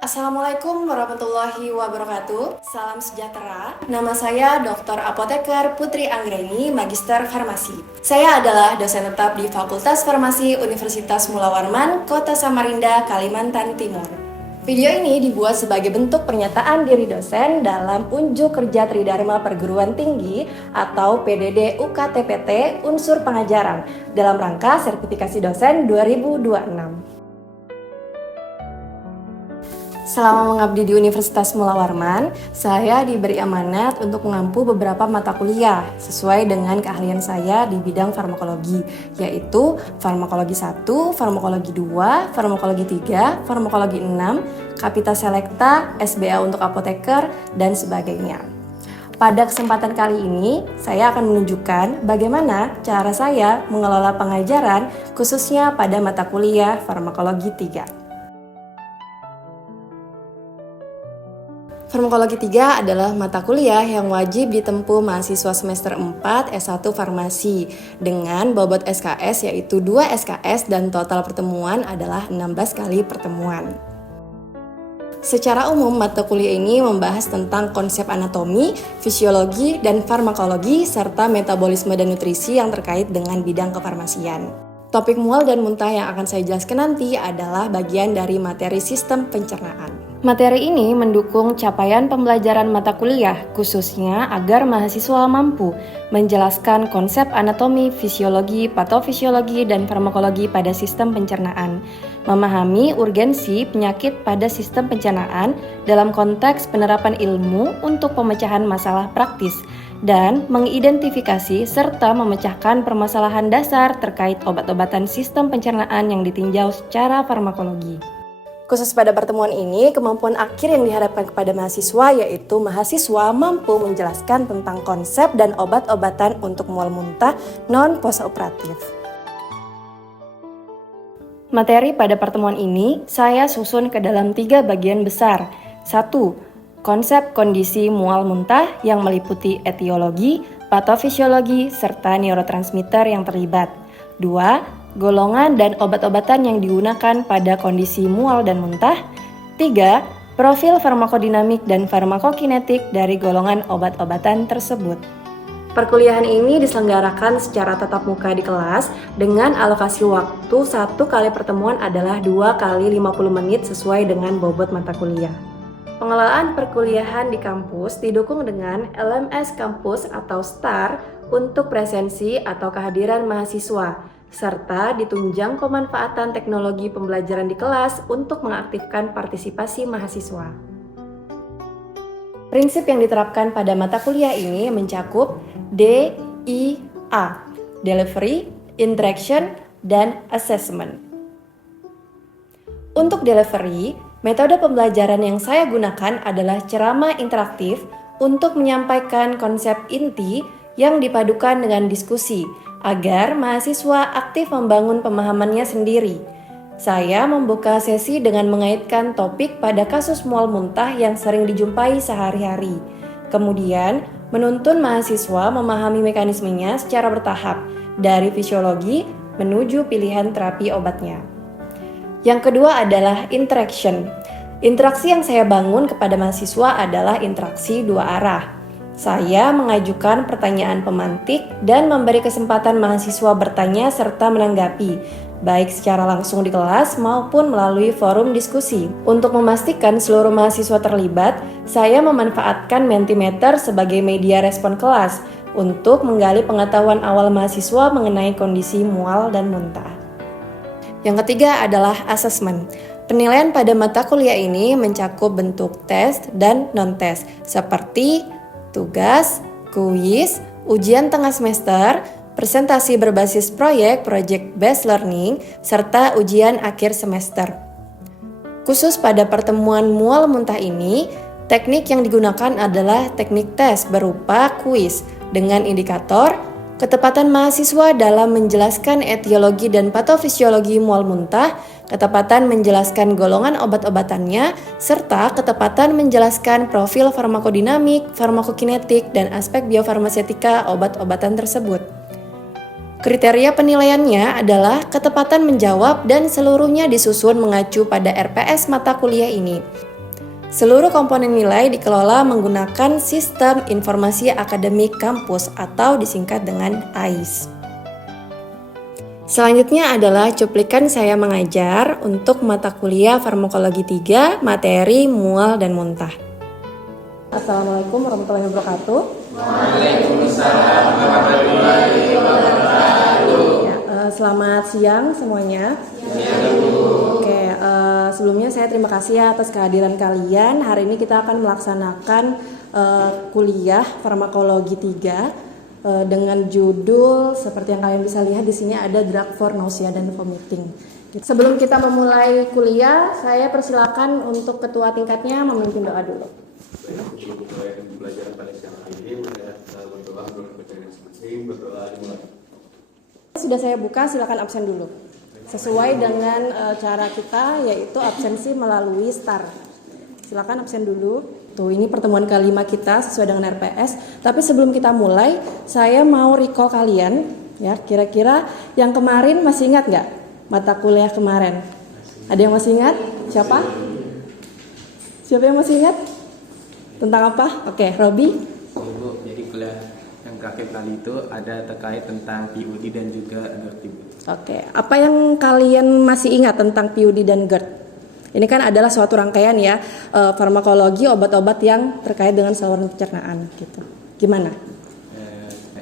Assalamualaikum warahmatullahi wabarakatuh. Salam sejahtera. Nama saya Dr. Apoteker Putri Anggreni, Magister Farmasi. Saya adalah dosen tetap di Fakultas Farmasi Universitas Mula Warman, Kota Samarinda, Kalimantan Timur. Video ini dibuat sebagai bentuk pernyataan diri dosen dalam Unjuk Kerja Tridharma Perguruan Tinggi atau PDD UKTPT Unsur Pengajaran dalam rangka sertifikasi dosen 2026. Selama mengabdi di Universitas Mula Warman, saya diberi amanat untuk mengampu beberapa mata kuliah sesuai dengan keahlian saya di bidang farmakologi, yaitu farmakologi 1, farmakologi 2, farmakologi 3, farmakologi 6, Kapita Selekta, SBA untuk apoteker, dan sebagainya. Pada kesempatan kali ini, saya akan menunjukkan bagaimana cara saya mengelola pengajaran khususnya pada mata kuliah farmakologi 3. Farmakologi 3 adalah mata kuliah yang wajib ditempuh mahasiswa semester 4 S1 Farmasi dengan bobot SKS yaitu 2 SKS dan total pertemuan adalah 16 kali pertemuan. Secara umum, mata kuliah ini membahas tentang konsep anatomi, fisiologi, dan farmakologi serta metabolisme dan nutrisi yang terkait dengan bidang kefarmasian. Topik mual dan muntah yang akan saya jelaskan nanti adalah bagian dari materi sistem pencernaan. Materi ini mendukung capaian pembelajaran mata kuliah, khususnya agar mahasiswa mampu menjelaskan konsep anatomi, fisiologi, patofisiologi, dan farmakologi pada sistem pencernaan, memahami urgensi penyakit pada sistem pencernaan dalam konteks penerapan ilmu untuk pemecahan masalah praktis, dan mengidentifikasi serta memecahkan permasalahan dasar terkait obat-obatan sistem pencernaan yang ditinjau secara farmakologi. Khusus pada pertemuan ini, kemampuan akhir yang diharapkan kepada mahasiswa yaitu mahasiswa mampu menjelaskan tentang konsep dan obat-obatan untuk mual muntah non-postoperatif. Materi pada pertemuan ini saya susun ke dalam 3 bagian besar. 1. Konsep kondisi mual muntah yang meliputi etiologi, patofisiologi, serta neurotransmitter yang terlibat. 2. Golongan dan obat-obatan yang digunakan pada kondisi mual dan muntah. 3. Profil farmakodinamik dan farmakokinetik dari golongan obat-obatan tersebut. Perkuliahan ini diselenggarakan secara tatap muka di kelas dengan alokasi waktu 1 kali pertemuan adalah 2 kali 50 menit sesuai dengan bobot mata kuliah. Pengelolaan perkuliahan di kampus didukung dengan LMS kampus atau STAR untuk presensi atau kehadiran mahasiswa, serta ditunjang pemanfaatan teknologi pembelajaran di kelas untuk mengaktifkan partisipasi mahasiswa. Prinsip yang diterapkan pada mata kuliah ini mencakup DIA, Delivery, Interaction, dan Assessment. Untuk delivery, metode pembelajaran yang saya gunakan adalah ceramah interaktif untuk menyampaikan konsep inti yang dipadukan dengan diskusi, agar mahasiswa aktif membangun pemahamannya sendiri. Saya membuka sesi dengan mengaitkan topik pada kasus mual muntah yang sering dijumpai sehari-hari. Kemudian, menuntun mahasiswa memahami mekanismenya secara bertahap, dari fisiologi menuju pilihan terapi obatnya. Yang kedua adalah interaction. Interaksi yang saya bangun kepada mahasiswa adalah interaksi 2 arah. Saya mengajukan pertanyaan pemantik dan memberi kesempatan mahasiswa bertanya serta menanggapi, baik secara langsung di kelas maupun melalui forum diskusi. Untuk memastikan seluruh mahasiswa terlibat, saya memanfaatkan Mentimeter sebagai media respon kelas untuk menggali pengetahuan awal mahasiswa mengenai kondisi mual dan muntah. Yang ketiga adalah assessment. Penilaian pada mata kuliah ini mencakup bentuk tes dan non-tes, seperti tugas, kuis, ujian tengah semester, presentasi berbasis proyek, project based learning, serta ujian akhir semester. Khusus pada pertemuan mual muntah ini, teknik yang digunakan adalah teknik tes berupa kuis dengan indikator ketepatan mahasiswa dalam menjelaskan etiologi dan patofisiologi mual muntah, ketepatan menjelaskan golongan obat-obatannya, serta ketepatan menjelaskan profil farmakodinamik, farmakokinetik, dan aspek biofarmasetika obat-obatan tersebut. Kriteria penilaiannya adalah ketepatan menjawab dan seluruhnya disusun mengacu pada RPS mata kuliah ini. Seluruh komponen nilai dikelola menggunakan Sistem Informasi Akademik Kampus atau disingkat dengan AIS. Selanjutnya adalah cuplikan saya mengajar untuk mata kuliah Farmakologi 3, materi mual dan muntah. Assalamualaikum warahmatullahi wabarakatuh. Waalaikumsalam warahmatullahi wabarakatuh. Selamat siang semuanya. Oke, sebelumnya saya terima kasih ya atas kehadiran kalian. Hari ini kita akan melaksanakan kuliah Farmakologi 3 dengan judul seperti yang kalian bisa lihat di sini ada Drug for Nausea dan Vomiting. Sebelum kita memulai kuliah, saya persilakan untuk ketua tingkatnya memimpin doa dulu. Untuk pelajaran pada siang hari ini, berdoa dimulai. Sudah saya buka, silakan absen dulu. Sesuai dengan cara kita, yaitu absensi melalui STAR. Silakan absen dulu. Tuh, ini pertemuan kelima kita sesuai dengan RPS. Tapi sebelum kita mulai, saya mau recall kalian, ya, kira-kira yang kemarin masih ingat nggak mata kuliah kemarin? Ada yang masih ingat? Siapa? Siapa yang masih ingat? Tentang apa? Oke, Robi. Ibu, jadi kuliah yang terakhir kali itu ada terkait tentang PUD dan juga GERD. Oke, apa yang kalian masih ingat tentang PUD dan GERD? Ini kan adalah suatu rangkaian ya, farmakologi obat-obat yang terkait dengan saluran pencernaan gitu. Gimana?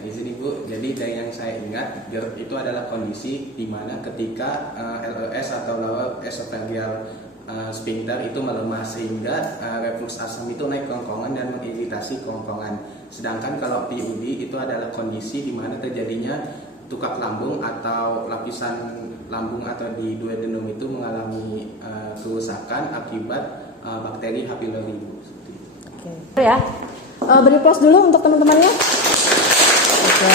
Izin Ibu, jadi dari yang saya ingat, GERD itu adalah kondisi di mana ketika LES atau lower esophageal sphincter itu melemah sehingga reflux asam itu naik kerongkongan dan mengiritasi kerongkongan. Sedangkan kalau PUD itu adalah kondisi di mana terjadinya tukak lambung atau lapisan lambung atau di duodenum itu mengalami kerusakan akibat bakteri H. pylori. Oke. Ya, beri plus dulu untuk teman-temannya. Oke.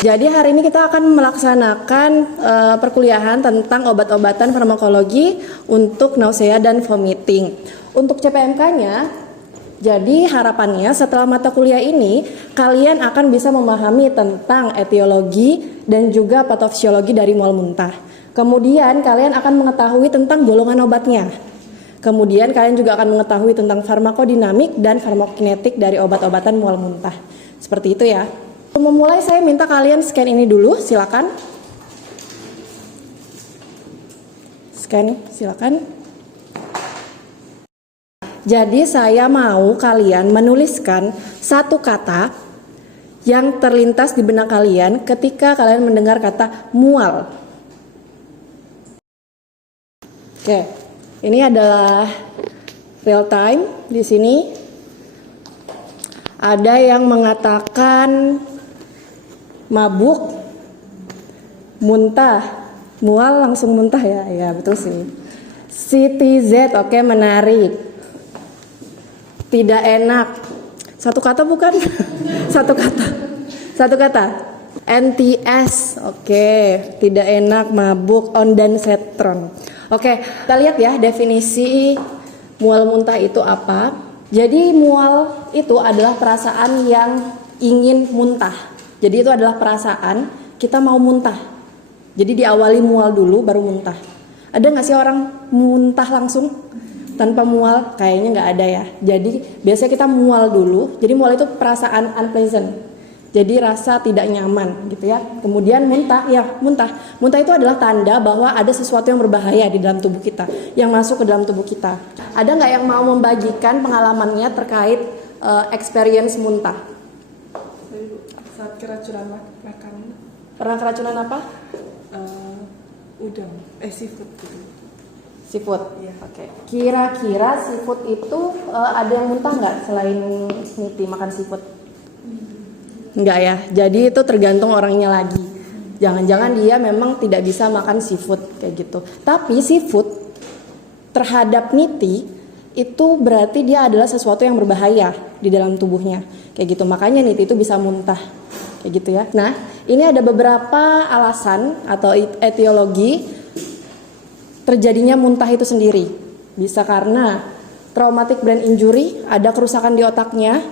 Jadi hari ini kita akan melaksanakan perkuliahan tentang obat-obatan farmakologi untuk nausea dan vomiting. Untuk CPMK-nya, jadi harapannya setelah mata kuliah ini kalian akan bisa memahami tentang etiologi dan juga patofisiologi dari mual muntah. Kemudian kalian akan mengetahui tentang golongan obatnya. Kemudian kalian juga akan mengetahui tentang farmakodinamik dan farmakokinetik dari obat-obatan mual muntah. Seperti itu ya. Untuk memulai saya minta kalian scan ini dulu, silakan. Scan, silakan. Jadi saya mau kalian menuliskan satu kata yang terlintas di benak kalian ketika kalian mendengar kata mual. Oke, ini adalah real time di sini. Ada yang mengatakan mabuk, muntah, mual langsung muntah ya, ya betul sih. CTZ, oke, menarik. Tidak enak. Satu kata bukan? Satu kata. Satu kata. NTS. Oke, tidak enak, mabuk, ondansetron. Oke, kita lihat ya definisi mual muntah itu apa. Jadi mual itu adalah perasaan yang ingin muntah. Jadi itu adalah perasaan kita mau muntah. Jadi diawali mual dulu baru muntah. Ada nggak sih orang muntah langsung? Tanpa mual kayaknya nggak ada ya. Jadi biasanya kita mual dulu. Jadi mual itu perasaan unpleasant. Jadi rasa tidak nyaman gitu ya. Kemudian muntah, ya muntah. Muntah itu adalah tanda bahwa ada sesuatu yang berbahaya di dalam tubuh kita, yang masuk ke dalam tubuh kita. Ada nggak yang mau membagikan pengalamannya terkait experience muntah? Saat keracunan makan. Pernah keracunan apa? Udang, seafood gitu. Seafood. Iya. Oke. Kira-kira seafood itu ada yang muntah nggak selain Niti makan seafood? Enggak ya. Jadi itu tergantung orangnya lagi. Jangan-jangan dia memang tidak bisa makan seafood kayak gitu. Tapi seafood terhadap Niti itu berarti dia adalah sesuatu yang berbahaya di dalam tubuhnya. Kayak gitu. Makanya Niti itu bisa muntah. Kayak gitu ya. Nah, ini ada beberapa alasan atau etiologi terjadinya muntah itu sendiri. Bisa karena traumatic brain injury, ada kerusakan di otaknya,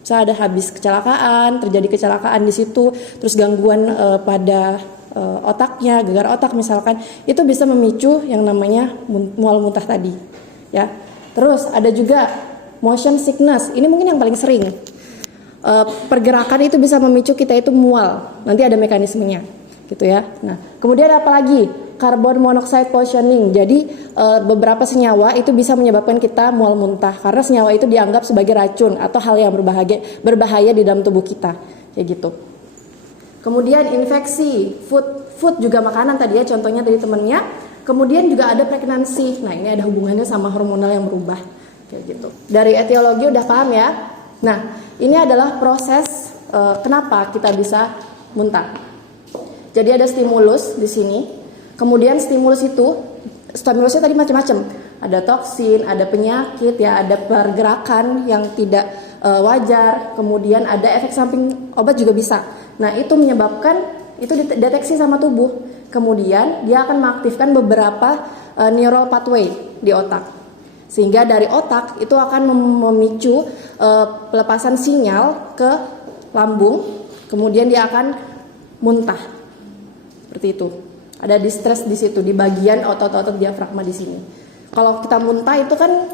bisa ada habis kecelakaan, terjadi kecelakaan di situ, terus gangguan pada otaknya, gegar otak misalkan, itu bisa memicu yang namanya mual muntah tadi, ya. Terus ada juga motion sickness. Ini mungkin yang paling sering. Pergerakan itu bisa memicu kita itu mual. Nanti ada mekanismenya, gitu ya. Nah, kemudian apa lagi? Carbon monoxide poisoning. Jadi beberapa senyawa itu bisa menyebabkan kita mual muntah karena senyawa itu dianggap sebagai racun atau hal yang berbahaya di dalam tubuh kita, kayak gitu. Kemudian infeksi, food juga makanan tadi ya, contohnya dari temennya. Kemudian juga ada pregnancy. Nah, ini ada hubungannya sama hormonal yang berubah, kayak gitu. Dari etiologi udah paham ya. Nah, ini adalah proses kenapa kita bisa muntah. Jadi ada stimulus di sini. Kemudian stimulusnya tadi macam-macam. Ada toksin, ada penyakit, ya, ada pergerakan yang tidak wajar. Kemudian ada efek samping obat juga bisa. Nah, itu menyebabkan itu dideteksi sama tubuh. Kemudian dia akan mengaktifkan beberapa neural pathway di otak. Sehingga dari otak itu akan memicu pelepasan sinyal ke lambung. Kemudian dia akan muntah. Seperti itu. Ada distress di situ di bagian otot-otot diafragma di sini. Kalau kita muntah itu kan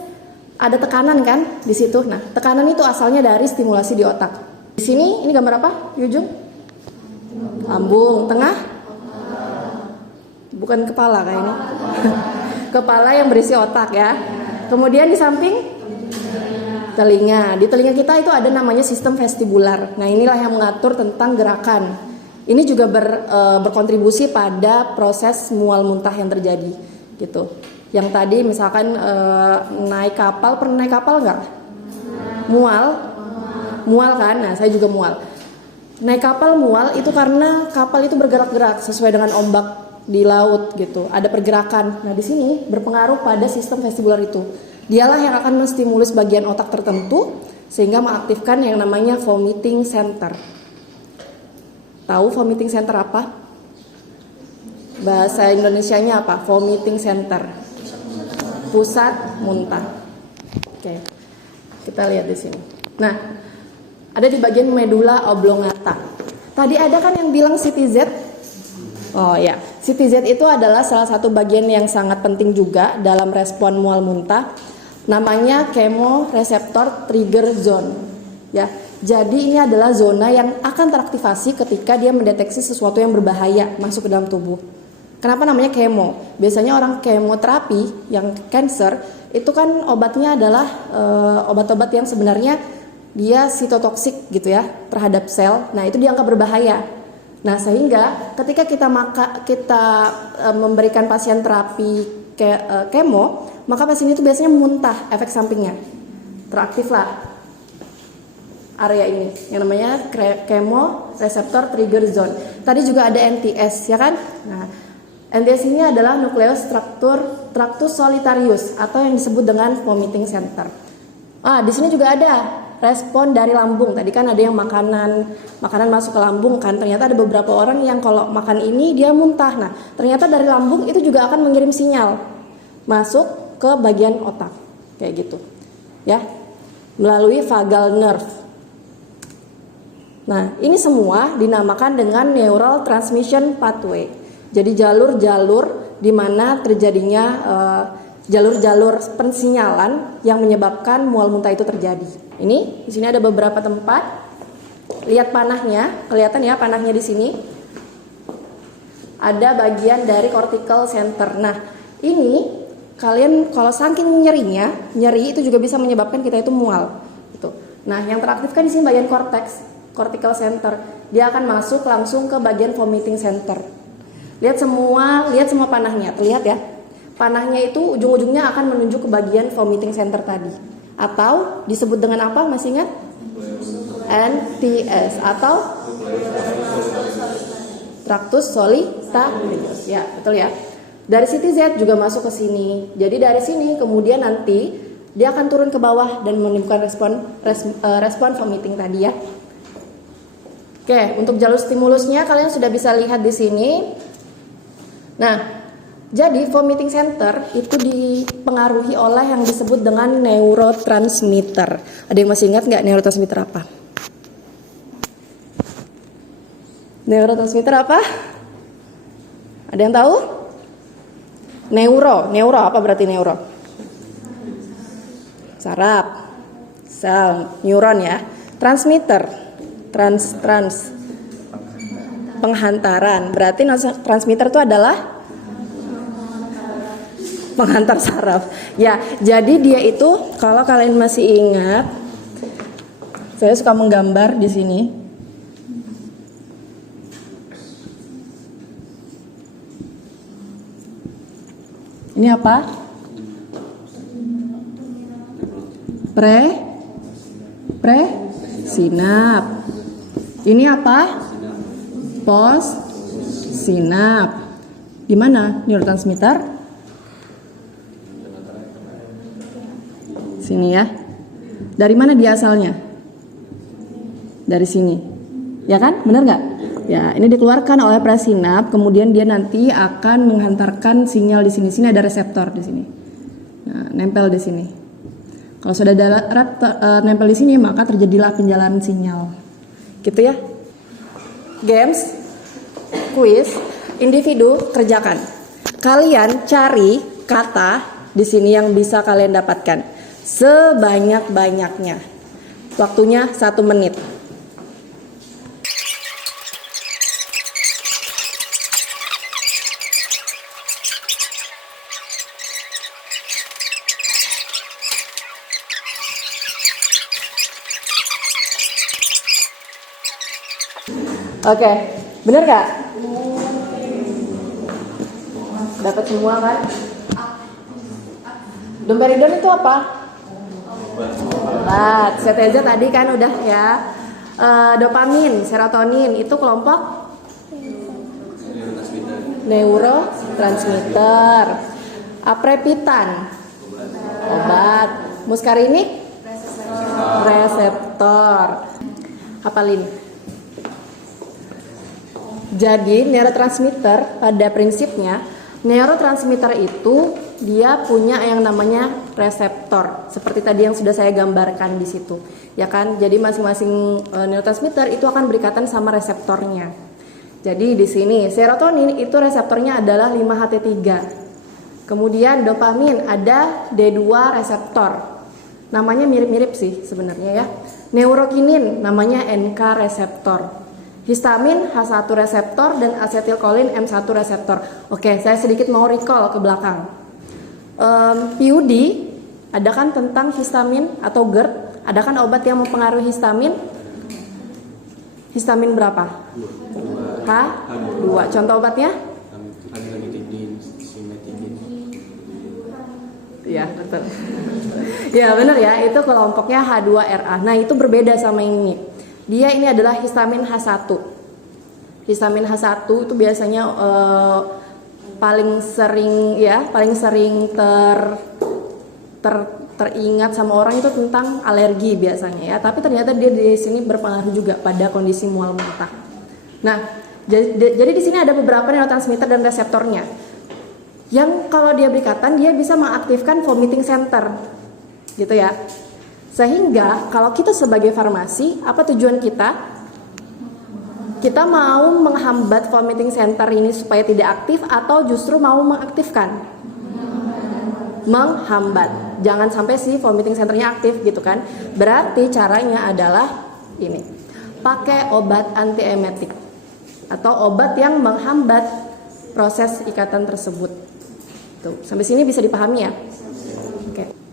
ada tekanan kan di situ. Nah, tekanan itu asalnya dari stimulasi di otak. Di sini ini gambar apa? Yujung? Lambung, tengah? Bukan kepala kayak ini. Kepala yang berisi otak ya. Kemudian di samping telinga. Di telinga kita itu ada namanya sistem vestibular. Nah, inilah yang mengatur tentang gerakan. Ini juga berkontribusi pada proses mual muntah yang terjadi, gitu. Yang tadi misalkan naik kapal, pernah naik kapal nggak? Mual kan? Nah, saya juga mual. Naik kapal mual itu karena kapal itu bergerak-gerak sesuai dengan ombak di laut, gitu. Ada pergerakan. Nah, di sini berpengaruh pada sistem vestibular itu. Dialah yang akan menstimulus bagian otak tertentu sehingga mengaktifkan yang namanya vomiting center. Tahu vomiting center apa? Bahasa Indonesianya apa? Vomiting center. Pusat muntah. Oke. Kita lihat di sini. Nah, ada di bagian medula oblongata. Tadi ada kan yang bilang CTZ? Oh ya, CTZ itu adalah salah satu bagian yang sangat penting juga dalam respon mual muntah. Namanya chemoreceptor trigger zone. Ya. Jadi ini adalah zona yang akan teraktivasi ketika dia mendeteksi sesuatu yang berbahaya masuk ke dalam tubuh. Kenapa namanya kemo? Biasanya orang kemoterapi yang cancer itu kan obatnya adalah obat-obat yang sebenarnya dia sitotoksik gitu ya terhadap sel. Nah, itu dianggap berbahaya. Nah, sehingga ketika kita memberikan pasien terapi kemo, maka pasien itu biasanya muntah, efek sampingnya. Teraktiflah area ini yang namanya chemoreceptor trigger zone. Tadi juga ada NTS ya kan? Nah, NTS ini adalah nucleus tractus solitarius atau yang disebut dengan vomiting center. Di sini juga ada respon dari lambung. Tadi kan ada yang makanan masuk ke lambung kan. Ternyata ada beberapa orang yang kalau makan ini dia muntah. Nah, ternyata dari lambung itu juga akan mengirim sinyal masuk ke bagian otak. Kayak gitu. Ya. Melalui vagal nerve. Nah, ini semua dinamakan dengan neural transmission pathway. Jadi jalur-jalur di mana terjadinya jalur-jalur pensinyalan yang menyebabkan mual muntah itu terjadi. Ini di sini ada beberapa tempat. Lihat panahnya, kelihatan ya panahnya di sini. Ada bagian dari cortical center. Nah, ini kalian kalau saking nyeri itu juga bisa menyebabkan kita itu mual. Gitu. Nah, yang teraktifkan di sini bagian cortical center. Dia akan masuk langsung ke bagian vomiting center. Lihat semua panahnya. Terlihat ya. Panahnya itu ujung-ujungnya akan menuju ke bagian vomiting center tadi. Atau disebut dengan apa? Masih ingat? NTS atau tractus solitarius. Ya, betul ya. Dari CTZ juga masuk ke sini. Jadi dari sini kemudian nanti dia akan turun ke bawah dan menimbulkan respon vomiting tadi ya. Oke, untuk jalur stimulusnya kalian sudah bisa lihat di sini. Nah, jadi vomiting center itu dipengaruhi oleh yang disebut dengan neurotransmitter. Ada yang masih ingat nggak neurotransmitter apa? Neurotransmitter apa? Ada yang tahu? Neuro apa berarti neuro? Saraf. Sel, neuron ya. Transmitter, penghantaran. Berarti transmitter itu adalah penghantar saraf. Ya, jadi dia itu kalau kalian masih ingat, saya suka menggambar di sini. Ini apa? Sinap. Ini apa? Sinap. Di mana neurotransmitter? Sini ya. Dari mana dia asalnya? Dari sini. Ya kan? Benar nggak? Ya, ini dikeluarkan oleh presinap, kemudian dia nanti akan menghantarkan sinyal di sini. Sini ada reseptor di sini. Nah, nempel di sini. Kalau sudah ada nempel di sini, maka terjadilah penjalanan sinyal. Gitu ya. Games, quiz, individu kerjakan. Kalian cari kata di sini yang bisa kalian dapatkan sebanyak-banyaknya. Waktunya 1 menit. Oke, bener gak? Dapat semua kan? Domperidon itu apa? Obat. CTZ tadi kan udah ya. Dopamin, serotonin itu kelompok neurotransmitter. Aprepitan, obat. Muskarinik, reseptor. Hafalin. Jadi neurotransmitter pada prinsipnya neurotransmitter itu dia punya yang namanya reseptor seperti tadi yang sudah saya gambarkan di situ ya kan. Jadi masing-masing neurotransmitter itu akan berikatan sama reseptornya. Jadi di sini serotonin itu reseptornya adalah 5-HT3. Kemudian dopamin ada D2 reseptor. Namanya mirip-mirip sih sebenarnya ya. Neurokinin namanya NK reseptor. Histamin H1 reseptor dan asetilkolin M1 reseptor. Oke, saya sedikit mau recall ke belakang. PUD ada kan tentang histamin atau GERD? Ada kan obat yang mempengaruhi histamin? Histamin berapa? H2. Contoh obatnya? Ya, betul. Ya, benar ya. Itu kelompoknya H2RA. Nah, itu berbeda sama ini. Dia ini adalah histamin H1. Histamin H1 itu biasanya paling sering teringat sama orang itu tentang alergi biasanya ya. Tapi ternyata dia di sini berpengaruh juga pada kondisi mual muntah. Nah, jadi di sini ada beberapa neurotransmitter dan reseptornya. Yang kalau dia berikatan dia bisa mengaktifkan vomiting center. Gitu ya. Sehingga kalau kita sebagai farmasi, apa tujuan kita? Kita mau menghambat vomiting center ini supaya tidak aktif atau justru mau mengaktifkan? Menghambat. Jangan sampai si vomiting centernya aktif gitu kan. Berarti caranya adalah ini. Pakai obat antiemetik atau obat yang menghambat proses ikatan tersebut. Tuh, sampai sini bisa dipahami ya?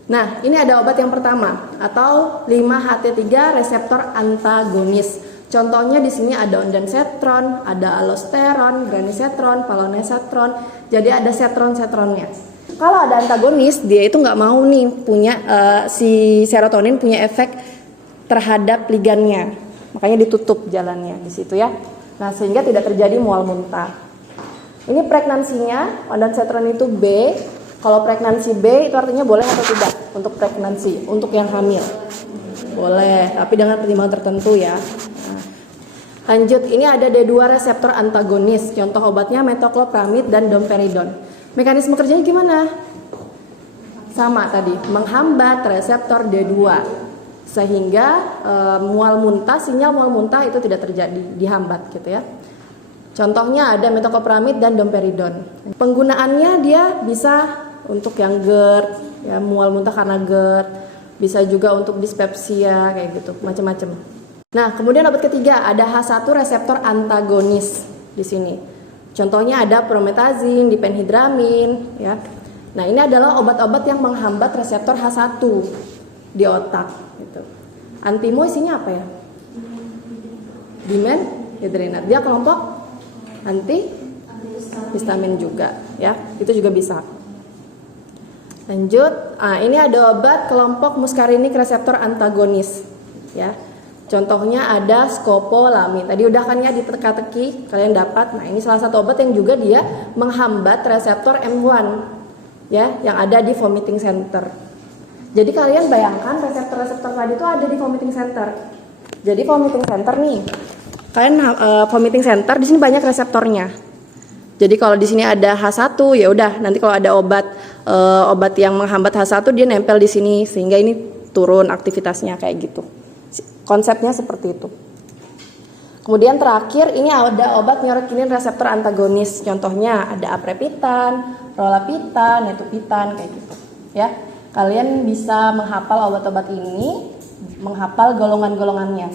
Nah, ini ada obat yang pertama atau 5-HT3 reseptor antagonis. Contohnya di sini ada ondansetron, ada aldosteron, granisetron, palonesetron. Jadi ada setronnya. Kalau ada antagonis, dia itu nggak mau nih punya si serotonin punya efek terhadap ligannya. Makanya ditutup jalannya di situ ya. Nah, sehingga tidak terjadi mual muntah. Ini pregnansinya, ondansetron itu B. Kalau pregnansi B itu artinya boleh atau tidak untuk pregnansi, untuk yang hamil? Boleh, tapi dengan pertimbangan tertentu ya. Nah, lanjut, ini ada D2 reseptor antagonis. Contoh obatnya metoclopramid dan domperidon. Mekanisme kerjanya gimana? Sama tadi, menghambat reseptor D2 sehingga sinyal mual muntah itu tidak terjadi, dihambat gitu ya. Contohnya ada metoclopramid dan domperidon. Penggunaannya dia bisa untuk yang GERD, ya mual muntah karena GERD, bisa juga untuk dispepsia kayak gitu, macam-macam. Nah, kemudian obat ketiga ada H1 reseptor antagonis di sini. Contohnya ada promethazine, diphenhydramin, ya. Nah, ini adalah obat-obat yang menghambat reseptor H1 di otak gitu. Antimo isinya apa ya? Diphenhydrinate. Dia kelompok antihistamin juga, ya. Itu juga bisa. Lanjut, ini ada obat kelompok muscarinic reseptor antagonis, ya. Contohnya ada scopolamine. Tadi udah kan ya diteka-teki kalian dapat. Nah, ini salah satu obat yang juga dia menghambat reseptor M1, ya, yang ada di vomiting center. Jadi kalian bayangkan reseptor-reseptor tadi itu ada di vomiting center. Jadi vomiting center nih, kalian vomiting center di sini banyak reseptornya. Jadi kalau di sini ada H1, ya udah nanti kalau ada obat yang menghambat H1 dia nempel di sini sehingga ini turun aktivitasnya kayak gitu. Konsepnya seperti itu. Kemudian terakhir ini ada obat neurokinin reseptor antagonis. Contohnya ada aprepitan, rolapitan, netopitan kayak gitu. Ya, kalian bisa menghafal obat-obat ini, menghafal golongan-golongannya.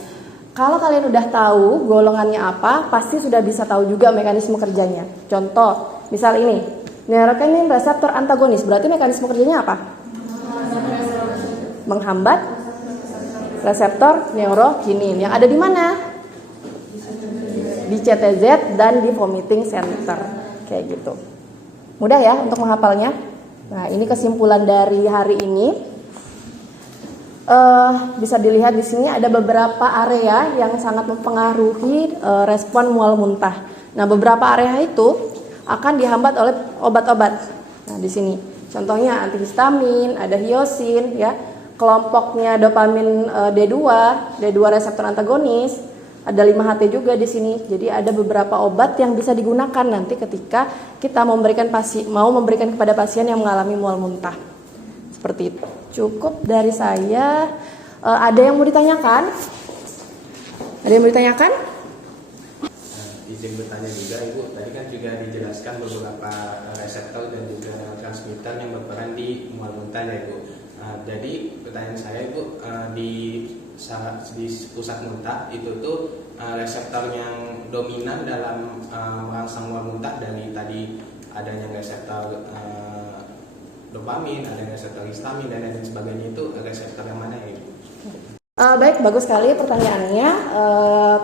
Kalau kalian udah tahu golongannya apa, pasti sudah bisa tahu juga mekanisme kerjanya. Contoh, misal ini, neurokinin reseptor antagonis. Berarti mekanisme kerjanya apa? Menghambat reseptor neurokinin yang ada di mana? Di CTZ dan di vomiting center kayak gitu. Mudah ya untuk menghafalnya. Nah, ini kesimpulan dari hari ini. Bisa dilihat di sini ada beberapa area yang sangat mempengaruhi respon mual muntah. Nah, beberapa area itu akan dihambat oleh obat-obat. Nah, di sini contohnya antihistamin, ada hiosin, ya. Kelompoknya dopamin D2 reseptor antagonis, ada 5-HT juga di sini. Jadi ada beberapa obat yang bisa digunakan nanti ketika kita mau memberikan kepada pasien yang mengalami mual muntah. Seperti itu. Cukup dari saya. Ada yang mau ditanyakan? Ada yang mau ditanyakan? Izin bertanya juga Ibu, tadi kan juga dijelaskan beberapa reseptor dan juga transmitter yang berperan di mual muntah ya Ibu. Jadi pertanyaan saya Ibu, di pusat muntah itu tuh reseptor yang dominan dalam merangsang mual muntah dari tadi adanya reseptor dopamin, ada reseptor histamin dan lain sebagainya, itu reseptor yang mana ya Ibu? Baik, bagus sekali pertanyaannya.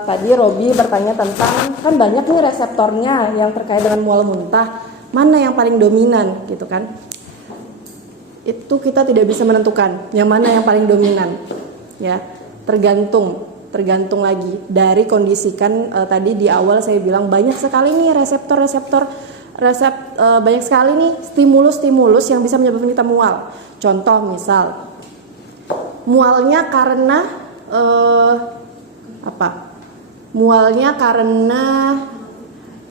Tadi Robi bertanya tentang, kan banyak nih reseptornya yang terkait dengan mual muntah, mana yang paling dominan gitu kan? Itu kita tidak bisa menentukan yang mana yang paling dominan, ya. Tergantung lagi dari kondisi kan. Tadi di awal saya bilang banyak sekali nih banyak sekali nih stimulus yang bisa menyebabkan kita mual. Contoh misal mualnya karena mualnya karena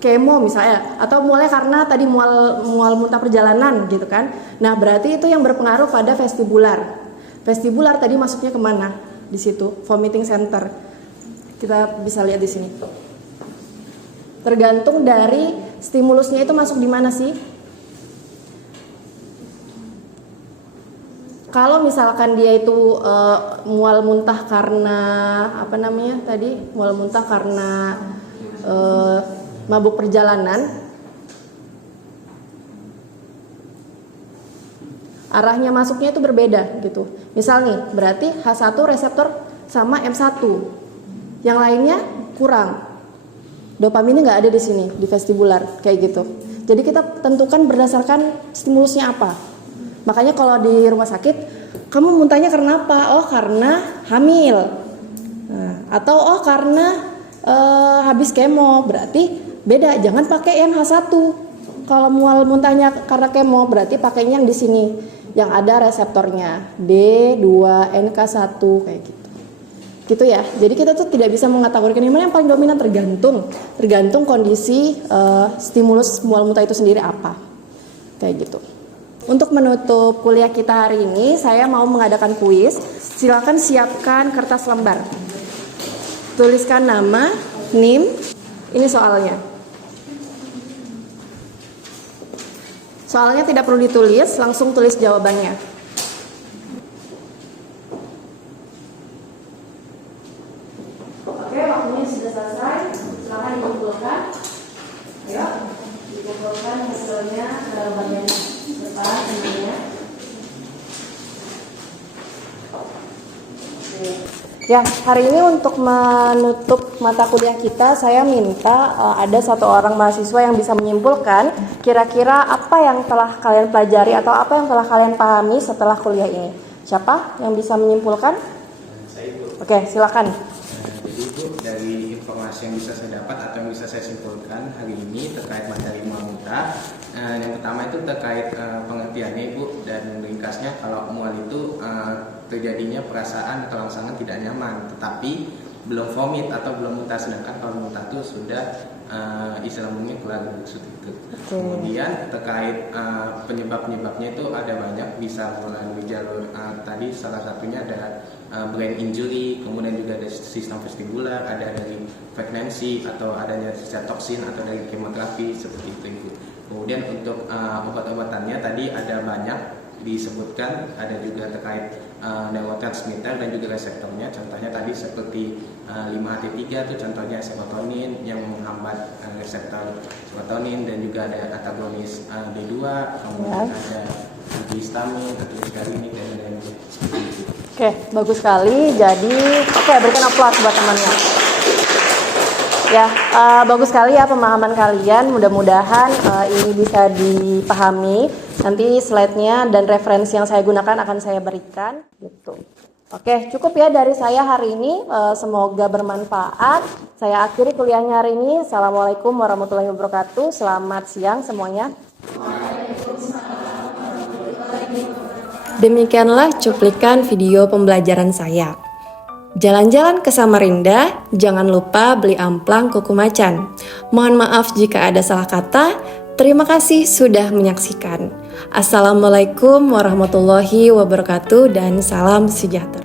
kemo misalnya, atau mualnya karena tadi mual muntah perjalanan gitu kan. Nah, berarti itu yang berpengaruh pada vestibular. Vestibular tadi masuknya kemana? Di situ, vomiting center. Kita bisa lihat di sini. Tergantung dari stimulusnya itu masuk di mana sih? Kalau misalkan dia itu mual muntah karena mual muntah karena mabuk perjalanan, arahnya masuknya itu berbeda gitu. Misal nih, berarti H1 reseptor sama M1, yang lainnya kurang. Dopaminnya nggak ada di sini di vestibular kayak gitu. Jadi kita tentukan berdasarkan stimulusnya apa. Makanya kalau di rumah sakit, kamu muntahnya karena apa? Oh, karena hamil. Nah, atau karena habis kemo, berarti beda. Jangan pakai yang H1. Kalau mual muntahnya karena kemo, berarti pakainya yang di sini, yang ada reseptornya D2NK1 kayak gitu. Gitu ya. Jadi kita tuh tidak bisa mengkategorikan yang mana yang paling dominan, tergantung kondisi stimulus mual muntah itu sendiri apa. Kayak gitu. Untuk menutup kuliah kita hari ini, saya mau mengadakan kuis. Silakan siapkan kertas lembar. Tuliskan nama, NIM. Ini soalnya. Soalnya tidak perlu ditulis, langsung tulis jawabannya. Ya, hari ini untuk menutup mata kuliah kita, saya minta ada satu orang mahasiswa yang bisa menyimpulkan kira-kira apa yang telah kalian pelajari atau apa yang telah kalian pahami setelah kuliah ini. Siapa yang bisa menyimpulkan? Saya Bu. Oke, silakan. Jadi Bu, dari informasi yang bisa saya dapat atau yang bisa saya simpulkan hari ini terkait materi mual muntah, yang pertama itu terkait pengertiannya Bu, dan ringkasnya kalau mual itu terjadinya perasaan atau rangsangan tidak nyaman, tetapi belum vomit atau belum muntah, sedangkan kalau muntah itu sudah istilah umumnya keluar busuk itu. Kemudian terkait penyebab-penyebabnya itu ada banyak, bisa melalui jalur tadi salah satunya ada brain injury, kemudian juga ada sistem vestibular, ada dari pregnancy atau adanya toksin atau dari kemoterapi seperti itu Ibu. Kemudian untuk obat-obatannya tadi ada banyak disebutkan, ada juga terkait neurotransmitter dan juga reseptornya, contohnya tadi seperti 5-HT3 itu contohnya serotonin yang menghambat reseptor serotonin, dan juga ada antagonis D2, kemudian ada antihistamin, antihistaminic dan lain-lain seperti itu. Oke, bagus sekali. Jadi, berikan aplaus buat temannya. Ya, bagus sekali ya pemahaman kalian. Mudah-mudahan ini bisa dipahami. Nanti slide-nya dan referensi yang saya gunakan akan saya berikan. Gitu. Oke, cukup ya dari saya hari ini. Semoga bermanfaat. Saya akhiri kuliahnya hari ini. Assalamualaikum warahmatullahi wabarakatuh. Selamat siang semuanya. Demikianlah cuplikan video pembelajaran saya. Jalan-jalan ke Samarinda, jangan lupa beli amplang kuku macan. Mohon maaf jika ada salah kata. Terima kasih sudah menyaksikan. Assalamualaikum warahmatullahi wabarakatuh dan salam sejahtera.